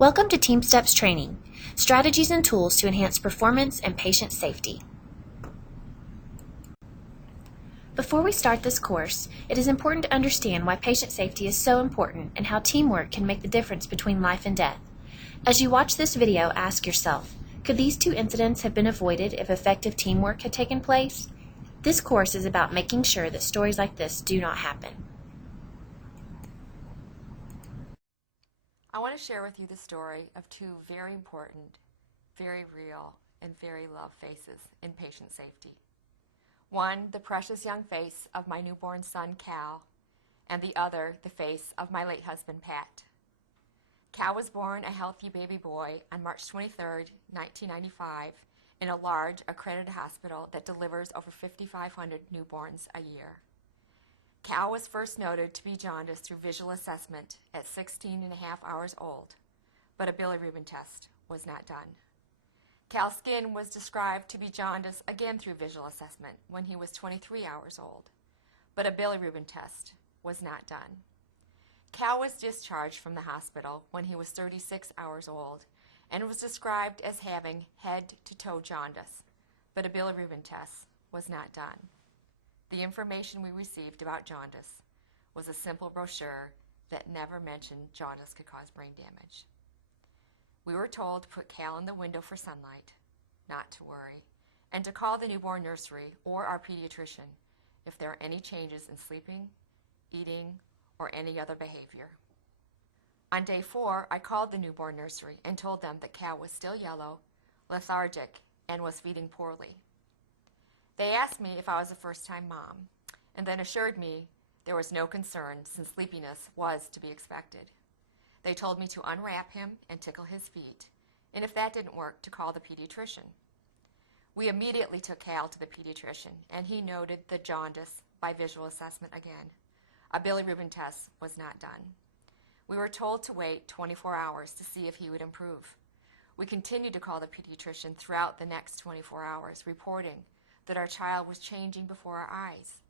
Welcome to TeamSTEPPS training, strategies and tools to enhance performance and patient safety. Before we start this course, it is important to understand why patient safety is so important and how teamwork can make the difference between life and death. As you watch this video, ask yourself, could these two incidents have been avoided if effective teamwork had taken place? This course is about making sure that stories like this do not happen. I want to share with you the story of two very important, very real, and very loved faces in patient safety. One, the precious young face of my newborn son, Cal, and the other, the face of my late husband, Pat. Cal was born a healthy baby boy on March 23, 1995, in a large accredited hospital that delivers over 5,500 newborns a year. Cal was first noted to be jaundiced through visual assessment at 16 and a half hours old, but a bilirubin test was not done. Cal's skin was described to be jaundiced again through visual assessment when he was 23 hours old, but a bilirubin test was not done. Cal was discharged from the hospital when he was 36 hours old and was described as having head-to-toe jaundice, but a bilirubin test was not done. The information we received about jaundice was a simple brochure that never mentioned jaundice could cause brain damage. We were told to put Cal in the window for sunlight, not to worry, and to call the newborn nursery or our pediatrician if there are any changes in sleeping, eating, or any other behavior. On day 4, I called the newborn nursery and told them that Cal was still yellow, lethargic, and was feeding poorly. They asked me if I was a first-time mom, and then assured me there was no concern since sleepiness was to be expected. They told me to unwrap him and tickle his feet, and if that didn't work, to call the pediatrician. We immediately took Cal to the pediatrician, and he noted the jaundice by visual assessment again. A bilirubin test was not done. We were told to wait 24 hours to see if he would improve. We continued to call the pediatrician throughout the next 24 hours, reporting that our child was changing before our eyes.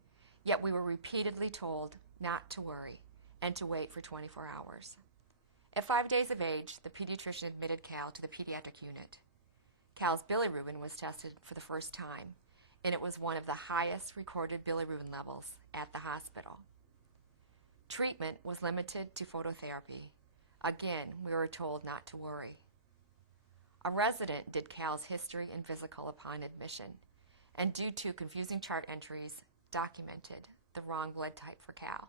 Yet we were repeatedly told not to worry and to wait for 24 hours. At 5 days of age, the pediatrician admitted Cal to the pediatric unit. Cal's bilirubin was tested for the first time, and it was one of the highest recorded bilirubin levels at the hospital. Treatment was limited to phototherapy. Again, we were told not to worry. A resident did Cal's history and physical upon admission, and due to confusing chart entries, documented the wrong blood type for Cal.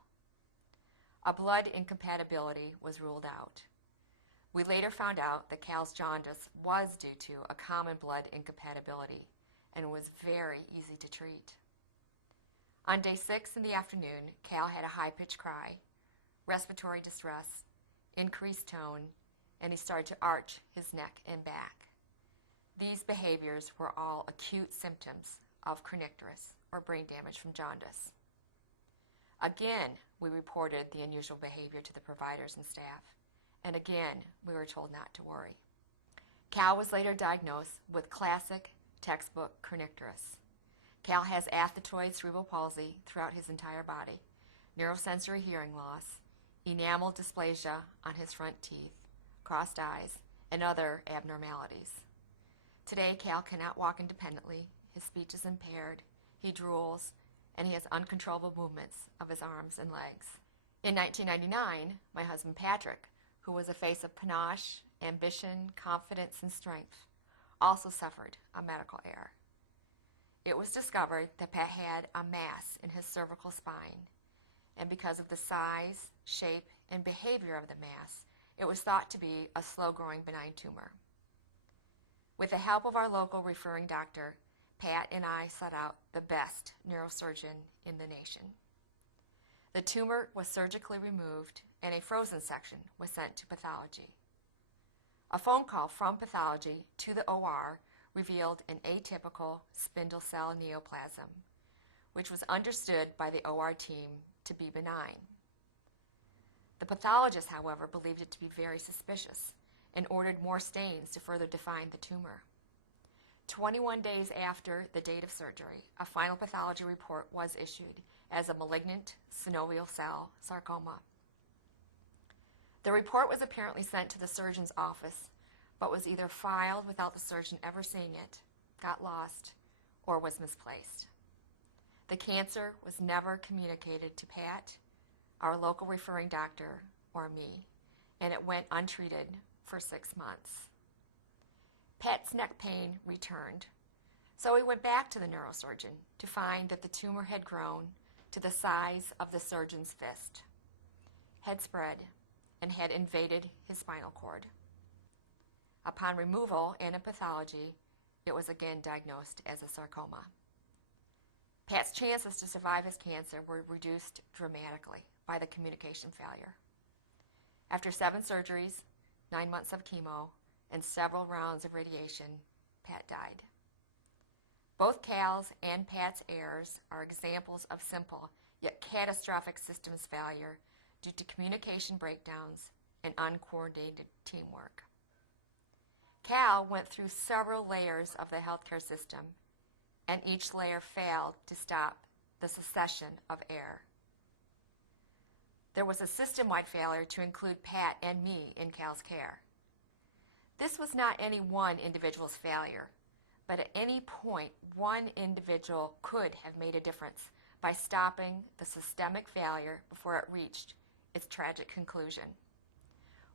A blood incompatibility was ruled out. We later found out that Cal's jaundice was due to a common blood incompatibility and was very easy to treat. On day 6 in the afternoon, Cal had a high-pitched cry, respiratory distress, increased tone, and he started to arch his neck and back. These behaviors were all acute symptoms of kernicterus, or brain damage from jaundice. Again, we reported the unusual behavior to the providers and staff, and again, we were told not to worry. Cal was later diagnosed with classic textbook kernicterus. Cal has athetoid cerebral palsy throughout his entire body, neurosensory hearing loss, enamel dysplasia on his front teeth, crossed eyes, and other abnormalities. Today, Cal cannot walk independently, his speech is impaired, he drools, and he has uncontrollable movements of his arms and legs. In 1999, my husband Patrick, who was a face of panache, ambition, confidence, and strength, also suffered a medical error. It was discovered that Pat had a mass in his cervical spine, and because of the size, shape, and behavior of the mass, it was thought to be a slow-growing benign tumor. With the help of our local referring doctor, Pat and I sought out the best neurosurgeon in the nation. The tumor was surgically removed and a frozen section was sent to pathology. A phone call from pathology to the OR revealed an atypical spindle cell neoplasm, which was understood by the OR team to be benign. The pathologist, however, believed it to be very suspicious and ordered more stains to further define the tumor. 21 days after the date of surgery, a final pathology report was issued as a malignant synovial cell sarcoma. The report was apparently sent to the surgeon's office, but was either filed without the surgeon ever seeing it, got lost, or was misplaced. The cancer was never communicated to Pat, our local referring doctor, or me, and it went untreated for 6 months. Pat's neck pain returned, so we went back to the neurosurgeon to find that the tumor had grown to the size of the surgeon's fist, had spread, and had invaded his spinal cord. Upon removal and in pathology, it was again diagnosed as a sarcoma. Pat's chances to survive his cancer were reduced dramatically by the communication failure. After 7 surgeries, 9 months of chemo, and several rounds of radiation, Pat died. Both Cal's and Pat's errors are examples of simple yet catastrophic systems failure due to communication breakdowns and uncoordinated teamwork. Cal went through several layers of the healthcare system, and each layer failed to stop the succession of error. There was a system-wide failure to include Pat and me in Cal's care. This was not any one individual's failure, but at any point, one individual could have made a difference by stopping the systemic failure before it reached its tragic conclusion.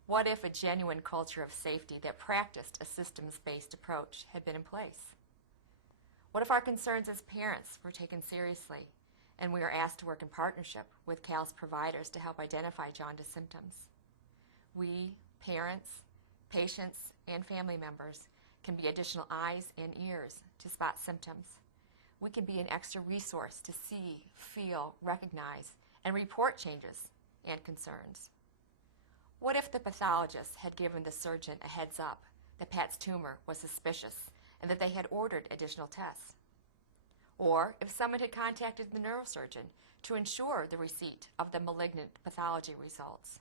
What if a genuine culture of safety that practiced a systems-based approach had been in place? What if our concerns as parents were taken seriously and we were asked to work in partnership with Cal's providers to help identify jaundice symptoms? We, parents, patients, and family members can be additional eyes and ears to spot symptoms. We can be an extra resource to see, feel, recognize, and report changes and concerns. What if the pathologist had given the surgeon a heads up that Pat's tumor was suspicious and that they had ordered additional tests? Or if someone had contacted the neurosurgeon to ensure the receipt of the malignant pathology results?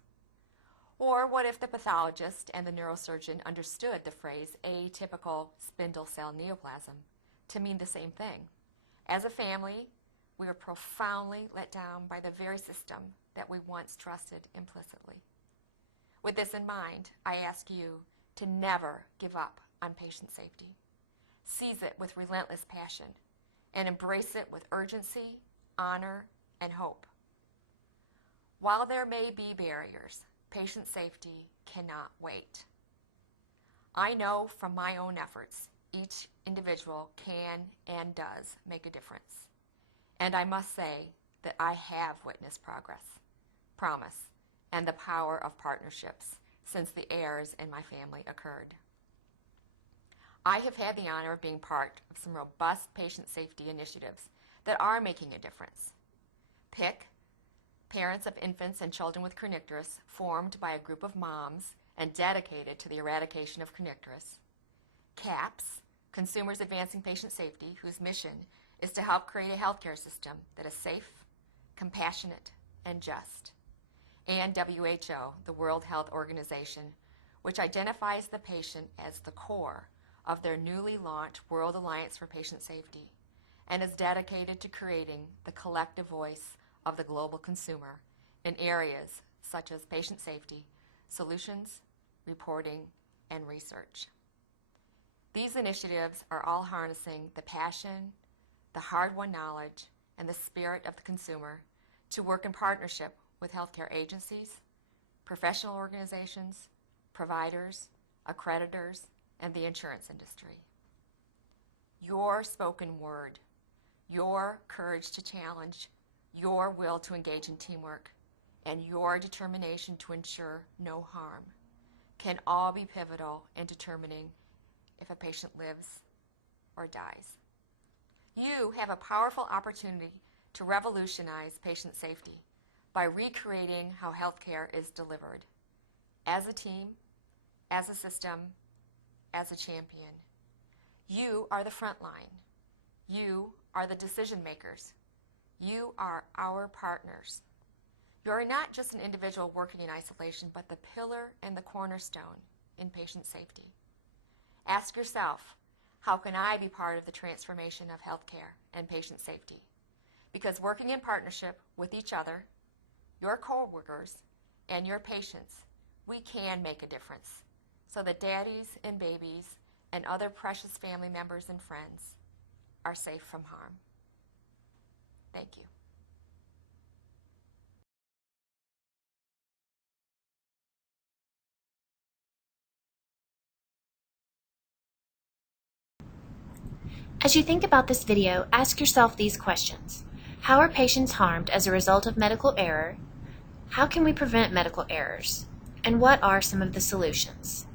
Or what if the pathologist and the neurosurgeon understood the phrase atypical spindle cell neoplasm to mean the same thing? As a family, we were profoundly let down by the very system that we once trusted implicitly. With this in mind, I ask you to never give up on patient safety. Seize it with relentless passion and embrace it with urgency, honor, and hope. While there may be barriers, patient safety cannot wait. I know from my own efforts, each individual can and does make a difference. And I must say that I have witnessed progress, promise, and the power of partnerships since the errors in my family occurred. I have had the honor of being part of some robust patient safety initiatives that are making a difference. PIC, Parents of Infants and Children with Kernicterus, formed by a group of moms and dedicated to the eradication of kernicterus. CAPS, Consumers Advancing Patient Safety, whose mission is to help create a healthcare system that is safe, compassionate, and just. And WHO, the World Health Organization, which identifies the patient as the core of their newly launched World Alliance for Patient Safety and is dedicated to creating the collective voice of the global consumer in areas such as patient safety, solutions, reporting, and research. These initiatives are all harnessing the passion, the hard-won knowledge, and the spirit of the consumer to work in partnership with healthcare agencies, professional organizations, providers, accreditors, and the insurance industry. Your spoken word, your courage to challenge, your will to engage in teamwork, and your determination to ensure no harm can all be pivotal in determining if a patient lives or dies. You have a powerful opportunity to revolutionize patient safety by recreating how healthcare is delivered, as a team, as a system, as a champion. You are the front line. You are the decision makers. You are our partners. You are not just an individual working in isolation, but the pillar and the cornerstone in patient safety. Ask yourself, how can I be part of the transformation of healthcare and patient safety? Because working in partnership with each other, your coworkers, and your patients, we can make a difference so that daddies and babies and other precious family members and friends are safe from harm. Thank you. As you think about this video, ask yourself these questions. How are patients harmed as a result of medical error? How can we prevent medical errors? And what are some of the solutions?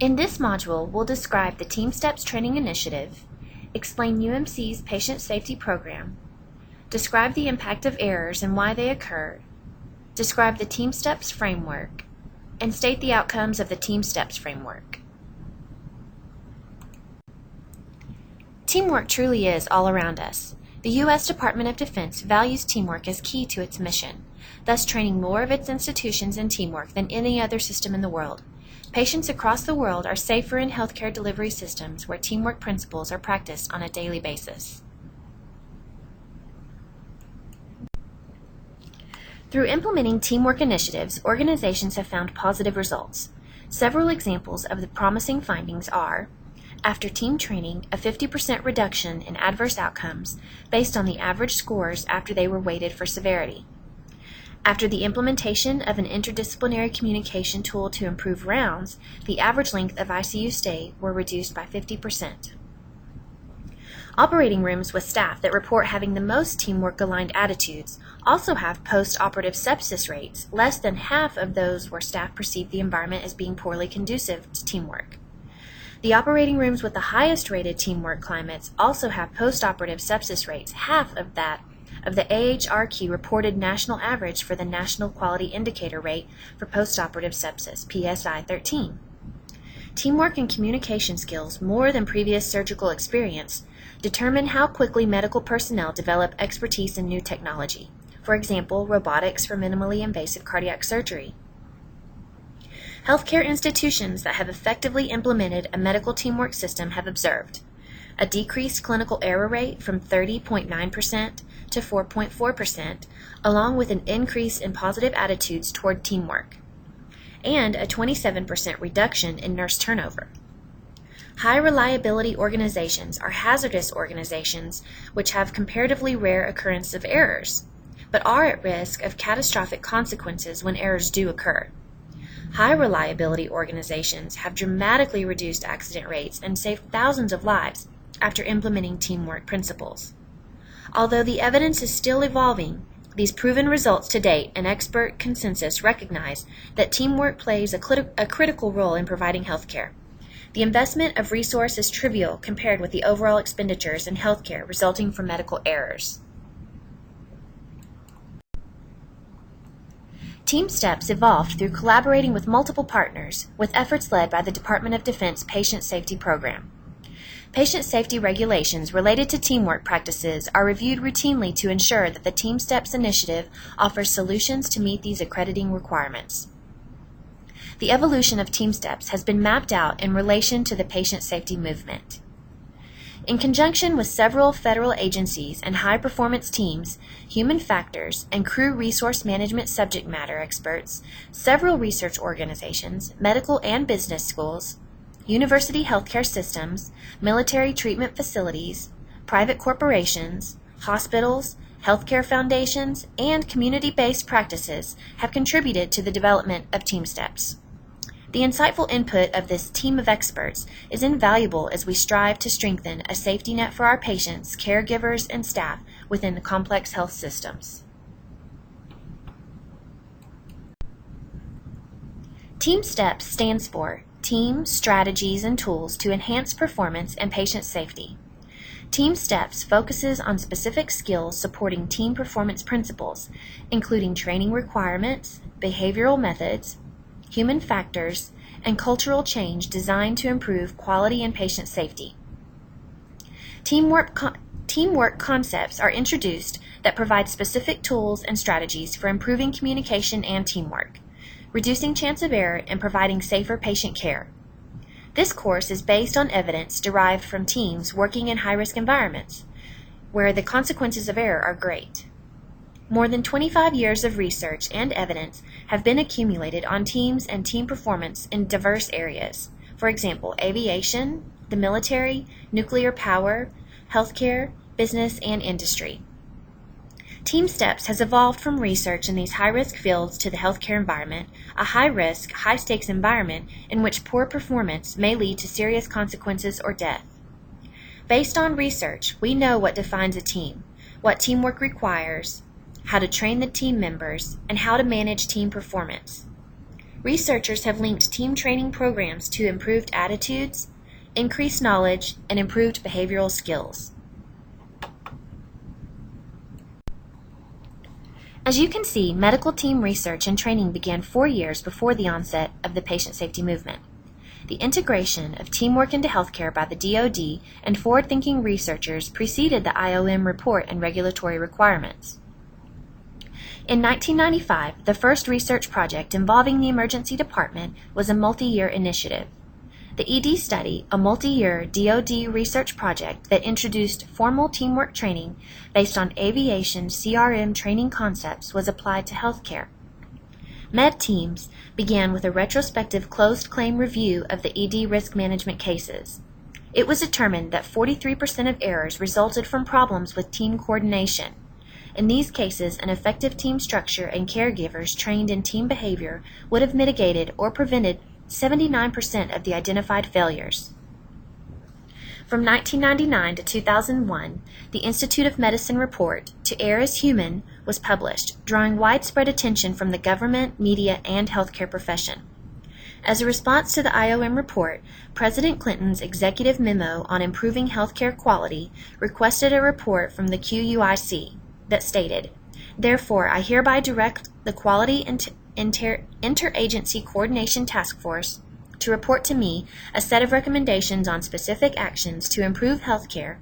In this module, we'll describe the TeamSTEPPS training initiative, explain UMC's patient safety program, describe the impact of errors and why they occur, describe the TeamSTEPPS framework, and state the outcomes of the TeamSTEPPS framework. Teamwork truly is all around us. The U.S. Department of Defense values teamwork as key to its mission, thus training more of its institutions in teamwork than any other system in the world. Patients across the world are safer in healthcare delivery systems where teamwork principles are practiced on a daily basis. Through implementing teamwork initiatives, organizations have found positive results. Several examples of the promising findings are: after team training, a 50% reduction in adverse outcomes based on the average scores after they were weighted for severity. After the implementation of an interdisciplinary communication tool to improve rounds, the average length of ICU stay were reduced by 50%. Operating rooms with staff that report having the most teamwork-aligned attitudes also have post-operative sepsis rates, less than half of those where staff perceive the environment as being poorly conducive to teamwork. The operating rooms with the highest rated teamwork climates also have post-operative sepsis rates, half of that of the AHRQ reported national average for the National Quality Indicator rate for post-operative sepsis, PSI 13. Teamwork and communication skills, more than previous surgical experience, determine how quickly medical personnel develop expertise in new technology, for example, robotics for minimally invasive cardiac surgery. Healthcare institutions that have effectively implemented a medical teamwork system have observed a decreased clinical error rate from 30.9% to 4.4%, along with an increase in positive attitudes toward teamwork, and a 27% reduction in nurse turnover. High reliability organizations are hazardous organizations which have comparatively rare occurrence of errors, but are at risk of catastrophic consequences when errors do occur. High reliability organizations have dramatically reduced accident rates and saved thousands of lives after implementing teamwork principles. Although the evidence is still evolving, these proven results to date and expert consensus recognize that teamwork plays a critical role in providing health care. The investment of resource is trivial compared with the overall expenditures in healthcare resulting from medical errors. TeamSTEPPS evolved through collaborating with multiple partners, with efforts led by the Department of Defense Patient Safety Program. Patient safety regulations related to teamwork practices are reviewed routinely to ensure that the TeamSTEPPS initiative offers solutions to meet these accrediting requirements. The evolution of TeamSTEPPS has been mapped out in relation to the patient safety movement. In conjunction with several federal agencies and high-performance teams, human factors, and crew resource management subject matter experts, several research organizations, medical and business schools, university healthcare systems, military treatment facilities, private corporations, hospitals, healthcare foundations, and community-based practices have contributed to the development of TeamSTEPPS. The insightful input of this team of experts is invaluable as we strive to strengthen a safety net for our patients, caregivers, and staff within the complex health systems. TeamSTEPPS stands for Team, Strategies, and Tools to Enhance Performance and Patient Safety. TeamSTEPPS focuses on specific skills supporting team performance principles, including training requirements, behavioral methods, human factors, and cultural change designed to improve quality and patient safety. Teamwork concepts are introduced that provide specific tools and strategies for improving communication and teamwork, reducing chance of error, and providing safer patient care. This course is based on evidence derived from teams working in high-risk environments, where the consequences of error are great. More than 25 years of research and evidence have been accumulated on teams and team performance in diverse areas. For example, aviation, the military, nuclear power, healthcare, business, and industry. TeamSTEPPS has evolved from research in these high-risk fields to the healthcare environment, a high-risk, high-stakes environment in which poor performance may lead to serious consequences or death. Based on research, we know what defines a team, what teamwork requires, how to train the team members, and how to manage team performance. Researchers have linked team training programs to improved attitudes, increased knowledge, and improved behavioral skills. As you can see, medical team research and training began 4 years before the onset of the patient safety movement. The integration of teamwork into healthcare by the DoD and forward-thinking researchers preceded the IOM report and regulatory requirements. In 1995, the first research project involving the emergency department was a multi-year initiative. The ED study, a multi-year DoD research project that introduced formal teamwork training based on aviation CRM training concepts, was applied to healthcare. Med teams began with a retrospective closed claim review of the ED risk management cases. It was determined that 43% of errors resulted from problems with team coordination. In these cases, an effective team structure and caregivers trained in team behavior would have mitigated or prevented 79% of the identified failures. From 1999 to 2001, the Institute of Medicine report, To Err is Human, was published, drawing widespread attention from the government, media, and healthcare profession. As a response to the IOM report, President Clinton's executive memo on improving healthcare quality requested a report from the QUIC that stated, "Therefore, I hereby direct the Quality Interagency Coordination Task Force to report to me a set of recommendations on specific actions to improve healthcare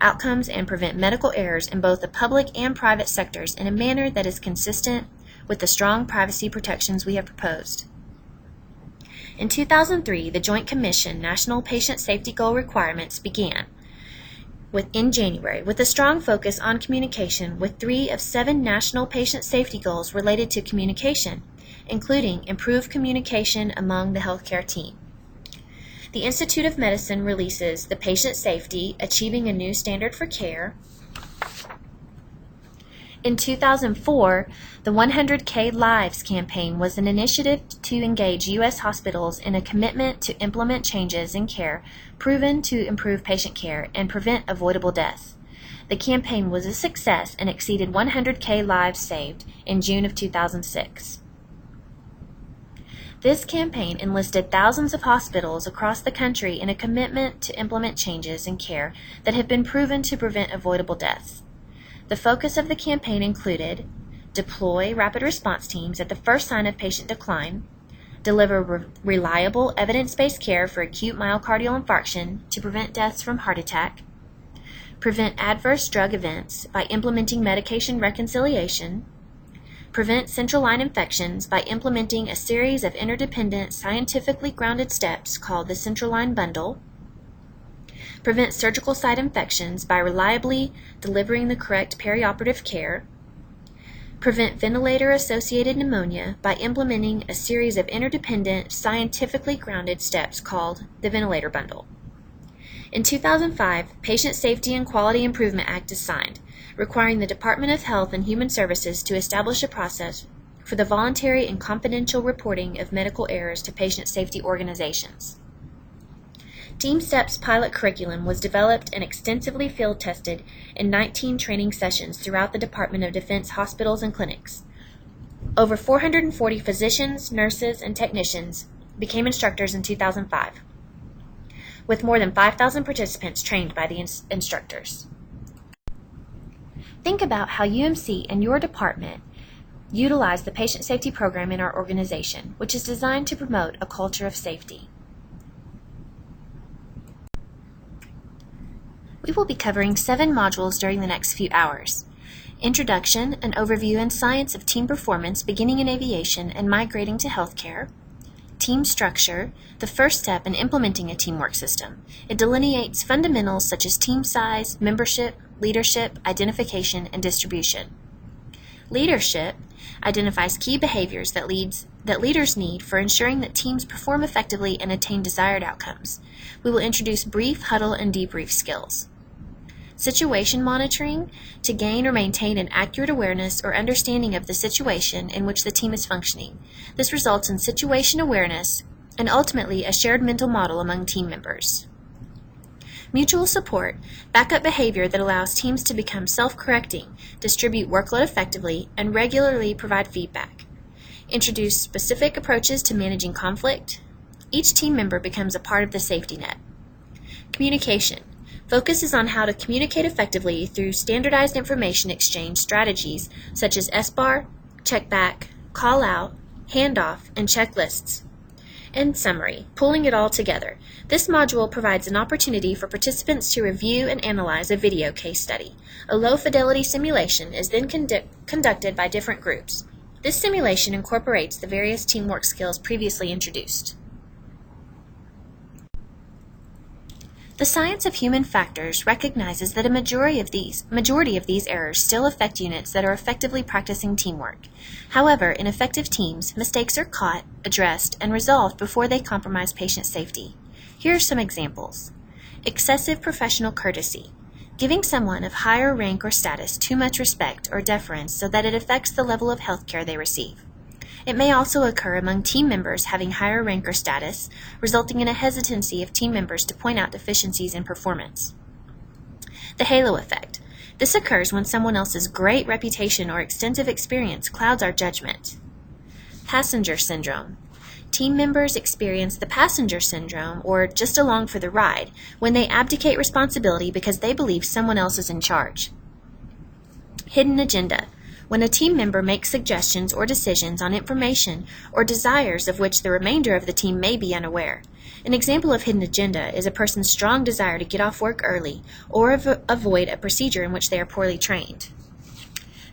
outcomes and prevent medical errors in both the public and private sectors in a manner that is consistent with the strong privacy protections we have proposed." In 2003, the Joint Commission National Patient Safety Goal Requirements began in January with a strong focus on communication, with 3 of 7 national patient safety goals related to communication, including improved communication among the healthcare team. The Institute of Medicine releases the Patient Safety, Achieving a New Standard for Care. In 2004, the 100K Lives campaign was an initiative to engage U.S. hospitals in a commitment to implement changes in care proven to improve patient care and prevent avoidable deaths. The campaign was a success and exceeded 100K lives saved in June of 2006. This campaign enlisted thousands of hospitals across the country in a commitment to implement changes in care that have been proven to prevent avoidable deaths. The focus of the campaign included deploy rapid response teams at the first sign of patient decline, deliver reliable evidence-based care for acute myocardial infarction to prevent deaths from heart attack, prevent adverse drug events by implementing medication reconciliation, prevent central line infections by implementing a series of interdependent, scientifically grounded steps called the central line bundle, prevent surgical site infections by reliably delivering the correct perioperative care, prevent ventilator-associated pneumonia by implementing a series of interdependent, scientifically grounded steps called the ventilator bundle. In 2005, Patient Safety and Quality Improvement Act is signed, requiring the Department of Health and Human Services to establish a process for the voluntary and confidential reporting of medical errors to patient safety organizations. TeamSTEPPS pilot curriculum was developed and extensively field tested in 19 training sessions throughout the Department of Defense hospitals and clinics. Over 440 physicians, nurses, and technicians became instructors in 2005, with more than 5,000 participants trained by the instructors. Think about how UMC and your department utilize the patient safety program in our organization, which is designed to promote a culture of safety. We will be covering 7 modules during the next few hours. Introduction, an overview and science of team performance beginning in aviation and migrating to healthcare. Team structure, the first step in implementing a teamwork system. It delineates fundamentals such as team size, membership, leadership, identification, and distribution. Leadership identifies key behaviors that leaders need for ensuring that teams perform effectively and attain desired outcomes. We will introduce brief, huddle, and debrief skills. Situation monitoring, to gain or maintain an accurate awareness or understanding of the situation in which the team is functioning. This results in situation awareness and ultimately a shared mental model among team members. Mutual support, backup behavior that allows teams to become self-correcting, distribute workload effectively, and regularly provide feedback. Introduce specific approaches to managing conflict. Each team member becomes a part of the safety net. Communication focuses on how to communicate effectively through standardized information exchange strategies such as SBAR, check back, call out, handoff, and checklists. In summary, pulling it all together, this module provides an opportunity for participants to review and analyze a video case study. A low-fidelity simulation is then conducted by different groups. This simulation incorporates the various teamwork skills previously introduced. The science of human factors recognizes that a majority of these errors still affect units that are effectively practicing teamwork. However, in effective teams, mistakes are caught, addressed, and resolved before they compromise patient safety. Here are some examples. Excessive professional courtesy, giving someone of higher rank or status too much respect or deference so that it affects the level of health care they receive. It may also occur among team members having higher rank or status, resulting in a hesitancy of team members to point out deficiencies in performance. The halo effect. This occurs when someone else's great reputation or extensive experience clouds our judgment. Passenger syndrome. Team members experience the passenger syndrome, or just along for the ride, when they abdicate responsibility because they believe someone else is in charge. Hidden agenda. When a team member makes suggestions or decisions on information or desires of which the remainder of the team may be unaware. An example of hidden agenda is a person's strong desire to get off work early or avoid a procedure in which they are poorly trained.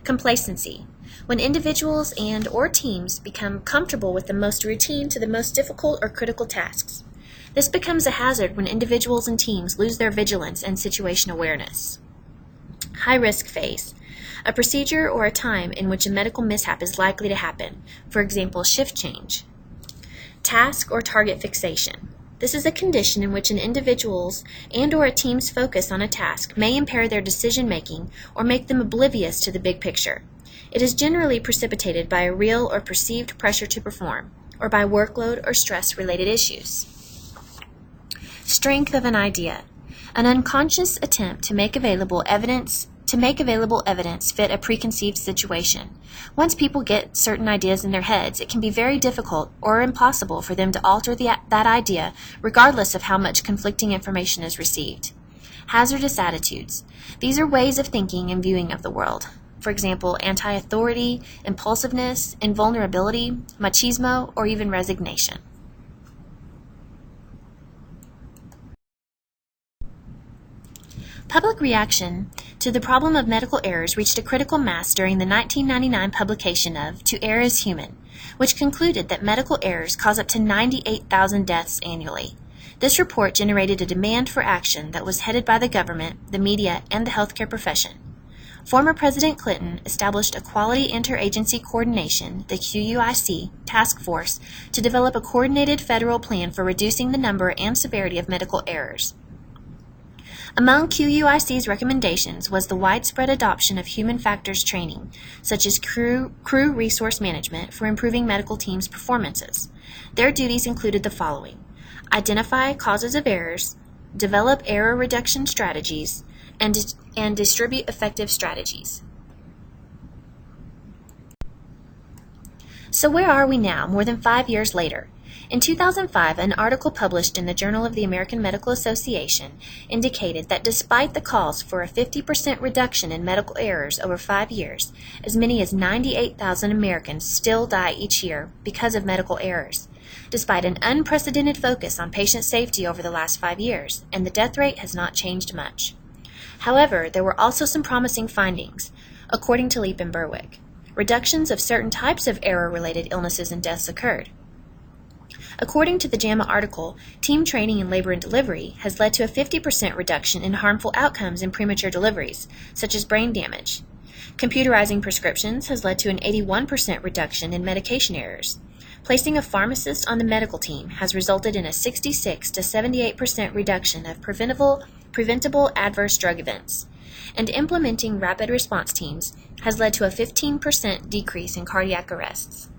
Complacency. When individuals and/or teams become comfortable with the most routine to the most difficult or critical tasks. This becomes a hazard when individuals and teams lose their vigilance and situation awareness. High-risk phase. A procedure or a time in which a medical mishap is likely to happen, for example, shift change. Task or target fixation. This is a condition in which an individual's and/or a team's focus on a task may impair their decision-making or make them oblivious to the big picture. It is generally precipitated by a real or perceived pressure to perform, or by workload or stress-related issues. Strength of an idea. An unconscious attempt to make available evidence fit a preconceived situation. Once people get certain ideas in their heads, it can be very difficult or impossible for them to alter that idea regardless of how much conflicting information is received. Hazardous attitudes. These are ways of thinking and viewing of the world. For example, anti-authority, impulsiveness, invulnerability, machismo, or even resignation. Public reaction to the problem of medical errors reached a critical mass during the 1999 publication of To Err is Human, which concluded that medical errors cause up to 98,000 deaths annually. This report generated a demand for action that was headed by the government, the media, and the healthcare profession. Former President Clinton established a Quality Interagency Coordination, the QUIC, task force to develop a coordinated federal plan for reducing the number and severity of medical errors. Among QUIC's recommendations was the widespread adoption of human factors training, such as crew resource management, for improving medical teams' performances. Their duties included the following: identify causes of errors, develop error reduction strategies, and distribute effective strategies. So where are we now, more than 5 years later? In 2005, an article published in the Journal of the American Medical Association indicated that despite the calls for a 50% reduction in medical errors over 5 years, as many as 98,000 Americans still die each year because of medical errors, despite an unprecedented focus on patient safety over the last 5 years, and the death rate has not changed much. However, there were also some promising findings, according to Leap and Berwick. Reductions of certain types of error-related illnesses and deaths occurred. According to the JAMA article, team training in labor and delivery has led to a 50% reduction in harmful outcomes in premature deliveries, such as brain damage. Computerizing prescriptions has led to an 81% reduction in medication errors. Placing a pharmacist on the medical team has resulted in a 66 to 78% reduction of preventable adverse drug events. And implementing rapid response teams has led to a 15% decrease in cardiac arrests.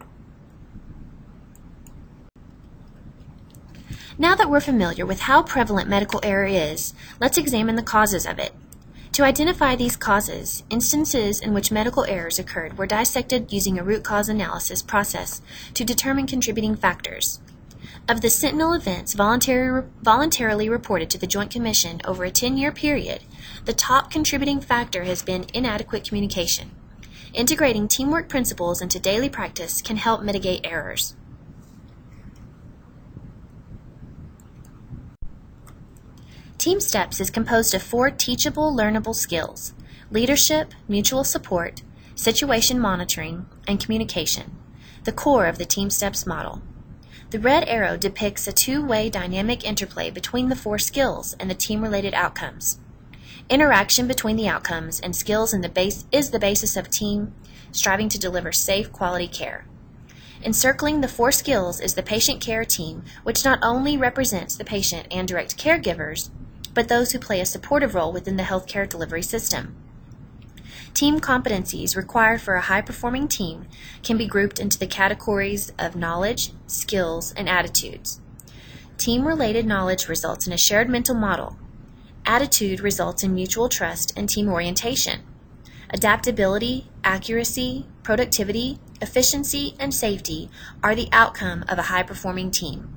Now that we're familiar with how prevalent medical error is, let's examine the causes of it. To identify these causes, instances in which medical errors occurred were dissected using a root cause analysis process to determine contributing factors. Of the sentinel events voluntarily reported to the Joint Commission over a 10-year period, the top contributing factor has been inadequate communication. Integrating teamwork principles into daily practice can help mitigate errors. TeamSTEPPS is composed of 4 teachable, learnable skills: leadership, mutual support, situation monitoring, and communication, the core of the TeamSTEPPS model. The red arrow depicts a two-way dynamic interplay between the 4 skills and the team-related outcomes. Interaction between the outcomes and skills is the basis of team striving to deliver safe, quality care. Encircling the 4 skills is the patient care team, which not only represents the patient and direct caregivers, but those who play a supportive role within the healthcare delivery system. Team competencies required for a high-performing team can be grouped into the categories of knowledge, skills, and attitudes. Team-related knowledge results in a shared mental model. Attitude results in mutual trust and team orientation. Adaptability, accuracy, productivity, efficiency, and safety are the outcome of a high-performing team.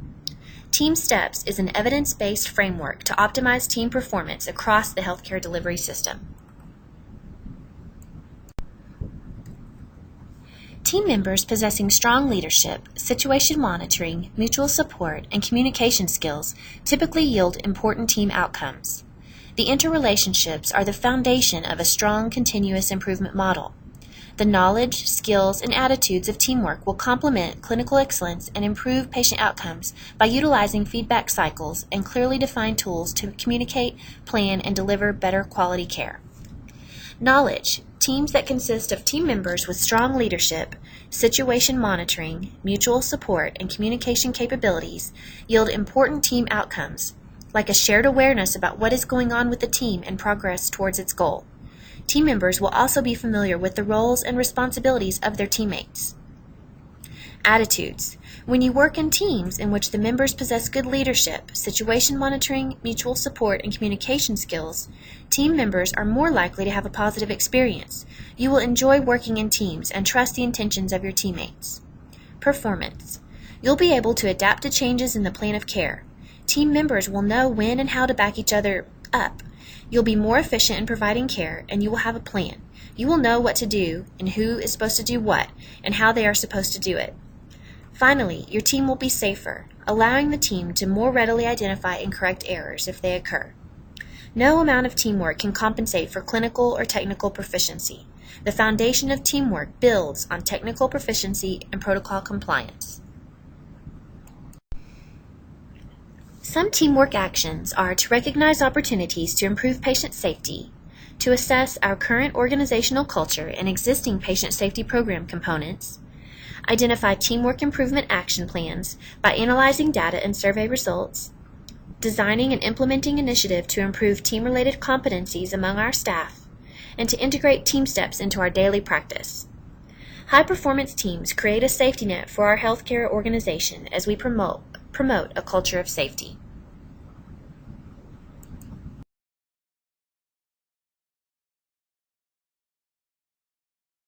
TeamSTEPPS is an evidence-based framework to optimize team performance across the healthcare delivery system. Team members possessing strong leadership, situation monitoring, mutual support, and communication skills typically yield important team outcomes. The interrelationships are the foundation of a strong continuous improvement model. The knowledge, skills, and attitudes of teamwork will complement clinical excellence and improve patient outcomes by utilizing feedback cycles and clearly defined tools to communicate, plan, and deliver better quality care. Knowledge. Teams that consist of team members with strong leadership, situation monitoring, mutual support, and communication capabilities yield important team outcomes, like a shared awareness about what is going on with the team and progress towards its goal. Team members will also be familiar with the roles and responsibilities of their teammates. Attitudes. When you work in teams in which the members possess good leadership, situation monitoring, mutual support, and communication skills, team members are more likely to have a positive experience. You will enjoy working in teams and trust the intentions of your teammates. Performance. You'll be able to adapt to changes in the plan of care. Team members will know when and how to back each other up. You'll be more efficient in providing care, and you will have a plan. You will know what to do and who is supposed to do what and how they are supposed to do it. Finally, your team will be safer, allowing the team to more readily identify and correct errors if they occur. No amount of teamwork can compensate for clinical or technical proficiency. The foundation of teamwork builds on technical proficiency and protocol compliance. Some teamwork actions are to recognize opportunities to improve patient safety, to assess our current organizational culture and existing patient safety program components, identify teamwork improvement action plans by analyzing data and survey results, designing and implementing initiative to improve team-related competencies among our staff, and to integrate TeamSTEPPS into our daily practice. High-performance teams create a safety net for our healthcare organization as we promote a culture of safety.